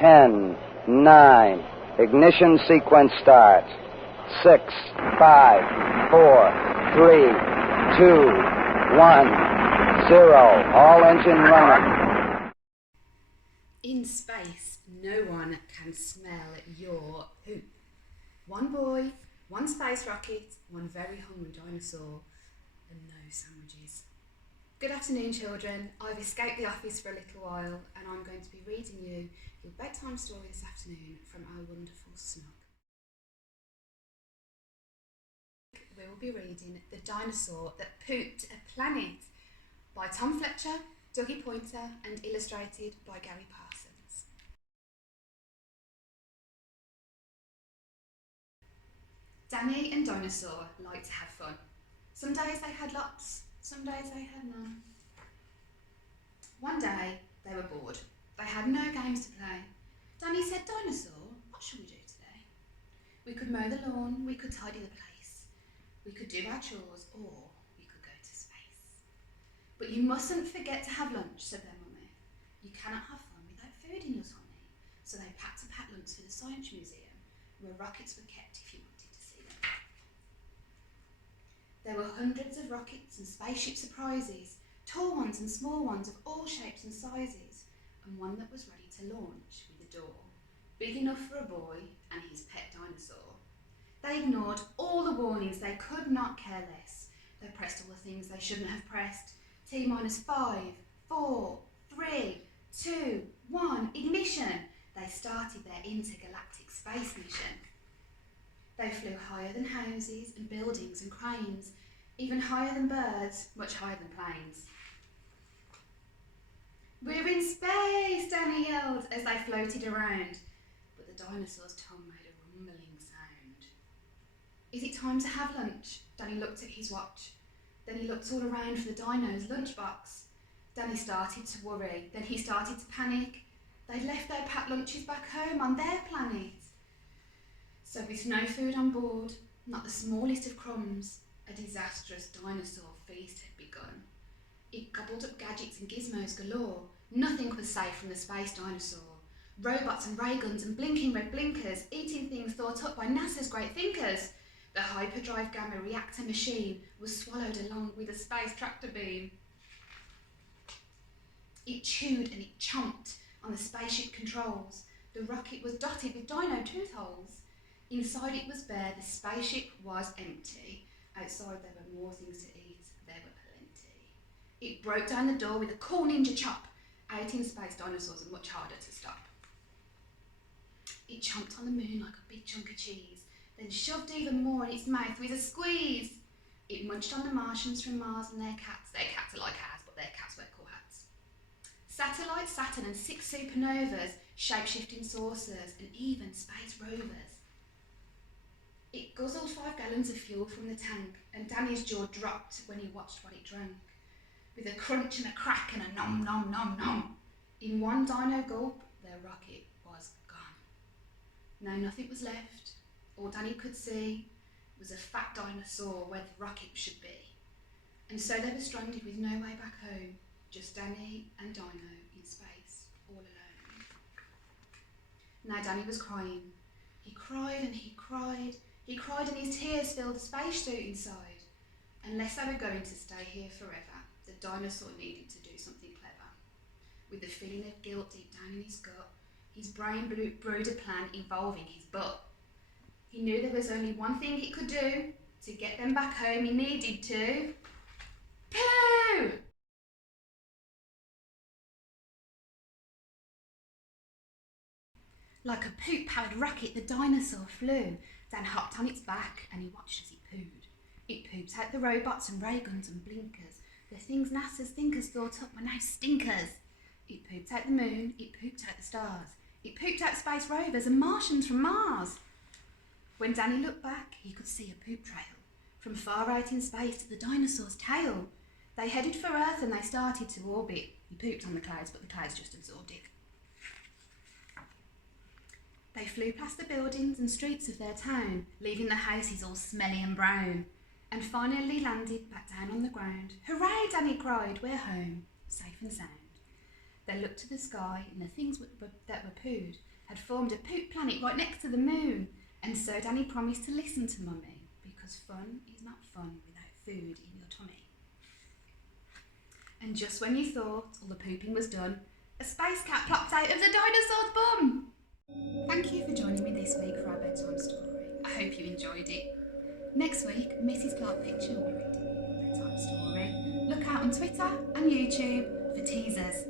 10, 9. Ignition sequence start. 6, 5, 4, 3, 2, 1, 0. All engine running. In space, no one can smell your poop. One boy, one space rocket, one very hungry dinosaur, and no sandwiches. Good afternoon, children. I've escaped the office for a little while, and I'm going to be reading you your bedtime story this afternoon from our wonderful Snug. We will be reading The Dinosaur That Pooped a Planet by Tom Fletcher, Dougie Pointer, and illustrated by Gary Parsons. Danny and Dinosaur liked to have fun. Some days they had lots, some days they had none. One day they were bored. They had no games to play. Danny said, "Dinosaur, what shall we do today? We could mow the lawn, we could tidy the place, we could do our chores, or we could go to space. But you mustn't forget to have lunch," said their mummy. "You cannot have fun without food in your tummy." So they packed a packed lunch for the Science Museum, where rockets were kept if you wanted to see them. There were hundreds of rockets and spaceship surprises, tall ones and small ones of all shapes and sizes, and one that was ready to launch with a door big enough for a boy and his pet dinosaur. They ignored all the warnings, they could not care less. They pressed all the things they shouldn't have pressed. T-5, 4, 3, 2, 1, ignition! They started their intergalactic space mission. They flew higher than houses and buildings and cranes, even higher than birds, much higher than planes. "We're in space!" Danny yelled as they floated around, but the dinosaur's tongue made a rumbling sound. "Is it time to have lunch?" Danny looked at his watch. Then he looked all around for the dino's lunchbox. Danny started to worry, then he started to panic. They'd left their packed lunches back home on their planet. So with no food on board, not the smallest of crumbs, a disastrous dinosaur feast had begun. It gobbled up gadgets and gizmos galore. Nothing was safe from the space dinosaur. Robots and ray guns and blinking red blinkers, eating things thought up by NASA's great thinkers. The hyperdrive gamma reactor machine was swallowed along with a space tractor beam. It chewed and it chomped on the spaceship controls. The rocket was dotted with dino tooth holes. Inside it was bare, the spaceship was empty. Outside there were more things to eat, there were plenty. It broke down the door with a cool ninja chop. Out in space, dinosaurs are much harder to stop. It chomped on the moon like a big chunk of cheese, then shoved even more in its mouth with a squeeze. It munched on the Martians from Mars and their cats. Their cats are like ours, but their cats wear cool hats. Satellites, Saturn and 6 supernovas, shape-shifting saucers and even space rovers. It guzzled 5 gallons of fuel from the tank, and Danny's jaw dropped when he watched what it drank. With a crunch and a crack and a nom nom nom nom, in one dino gulp, their rocket was gone. Now nothing was left. All Danny could see was a fat dinosaur where the rocket should be. And so they were stranded with no way back home, just Danny and Dino in space, all alone. Now Danny was crying. He cried and he cried. He cried and his tears filled the spacesuit inside. Unless they were going to stay here forever, the dinosaur needed to do something clever. With the feeling of guilt deep down in his gut, his brain brewed a plan involving his butt. He knew there was only one thing he could do. To get them back home, he needed to poo! Like a poop-powered rocket, the dinosaur flew. Dan hopped on its back and he watched as it pooed. It pooped out the robots and ray guns and blinkers. The things NASA's thinkers thought up were now stinkers. It pooped out the moon, it pooped out the stars. It pooped out space rovers and Martians from Mars. When Danny looked back, he could see a poop trail. From far out in space to the dinosaur's tail. They headed for Earth and they started to orbit. He pooped on the clouds, but the clouds just absorbed it. They flew past the buildings and streets of their town, leaving the houses all smelly and brown, and finally landed back down on the ground. "Hooray!" Danny cried, "we're home, safe and sound." They looked to the sky, and the things that were pooed had formed a poop planet right next to the moon. And so Danny promised to listen to Mummy, because fun is not fun without food in your tummy. And just when you thought all the pooping was done, a space cat plopped out of the dinosaur's bum. Thank you for joining me this week for our bedtime story. I hope you enjoyed it. Next week, Mrs. Clark Pitcher will be reading your bedtime story. Look out on Twitter and YouTube for teasers.